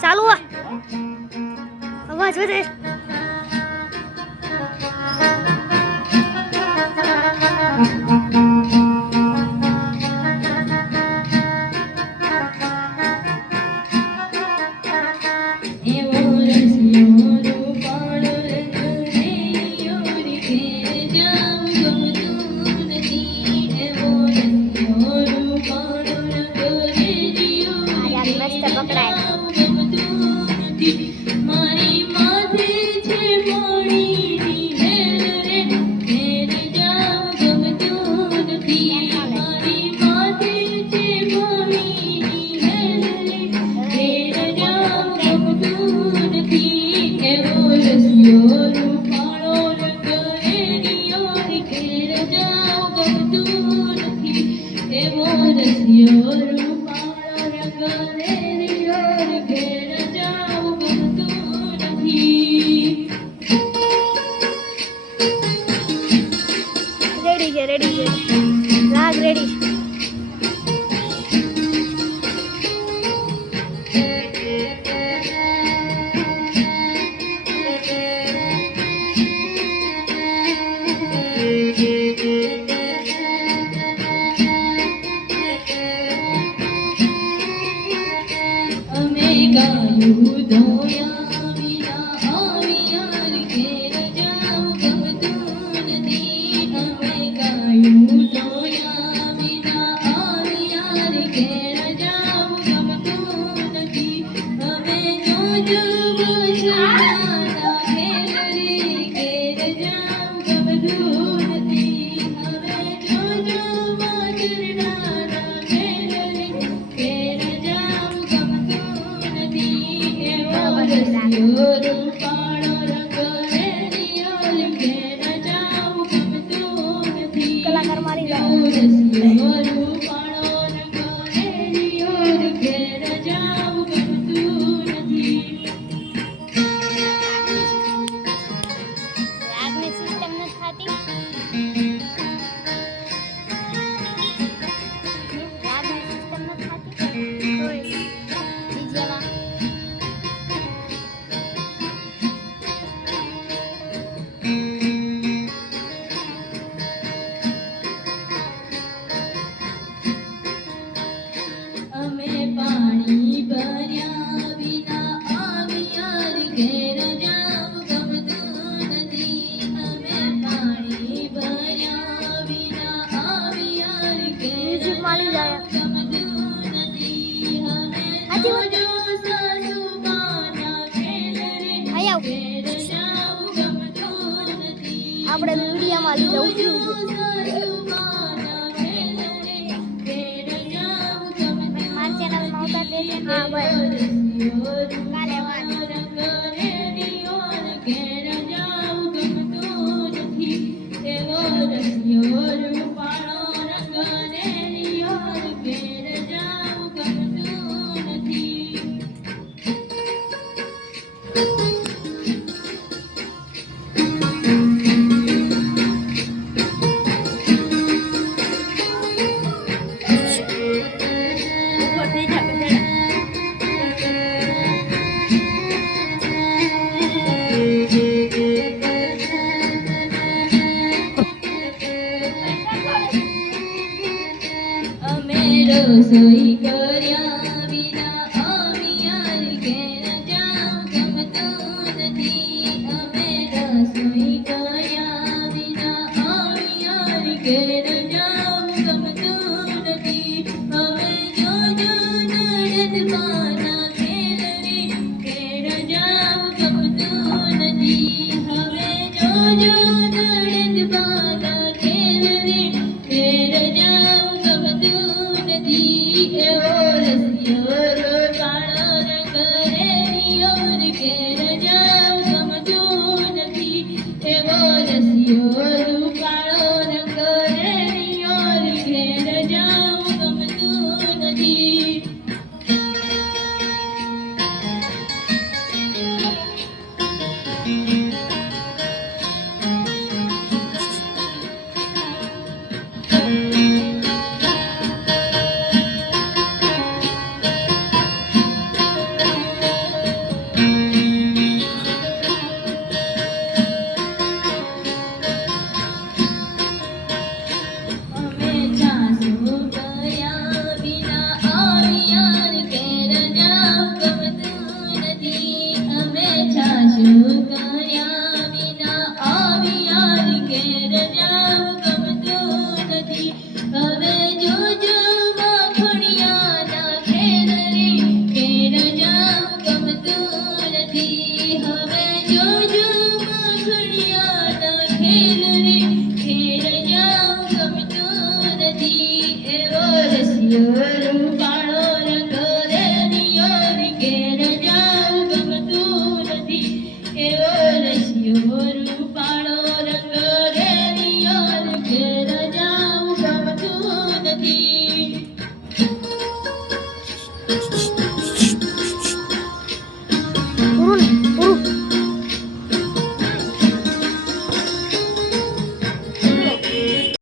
ચાલુ અવાજ વધે રેડી છે રાગ રેડી અમે ગાયું ધોયા કલાકાર મારી જાઓ આગની સિસ્ટમ નથી થતી આગની સિસ્ટમ નથી થતી હોય ડીજેમાં અમે પાણી ભર્યા વિના આવ્યા ઘેર જાવ ગમતું નથી અમે પાણી ભર્યા વિના આવ્યા ઘેર મ્યુઝિક માલી જાય ગમતું નથી અમે જો સાસુમાના ઘેર રે આઈ આવ ઘેર જાવ ગમતું નથી આપણે મીડિયામાં લીધા ઉઠ્યું મારી ચેનલમાં ઉતાર દેજે હા બસ કાલે વાત ઉપર થઈ જા બેટા જાવ ગમતું નથી અમે છાશું કર્યા વિના આવી યાર ઘેર જાવ ગમતું નથી હવે જોજો માખણિયાના ખેલ રે ઘેર જાવ ગમતું નથી હવે જોજો માખણિયાના ખેલ રે ઘેર જાવ ગમતું નથી એવો રસિયો રૂપાળો રંગ રેલિયો રે ઘેર જાવ ગમતું નથી એવો રસિયો રૂપાળો રંગ રેલિયો રે ઘેર જાવ ગમતું નથી પૂરું ને પૂરું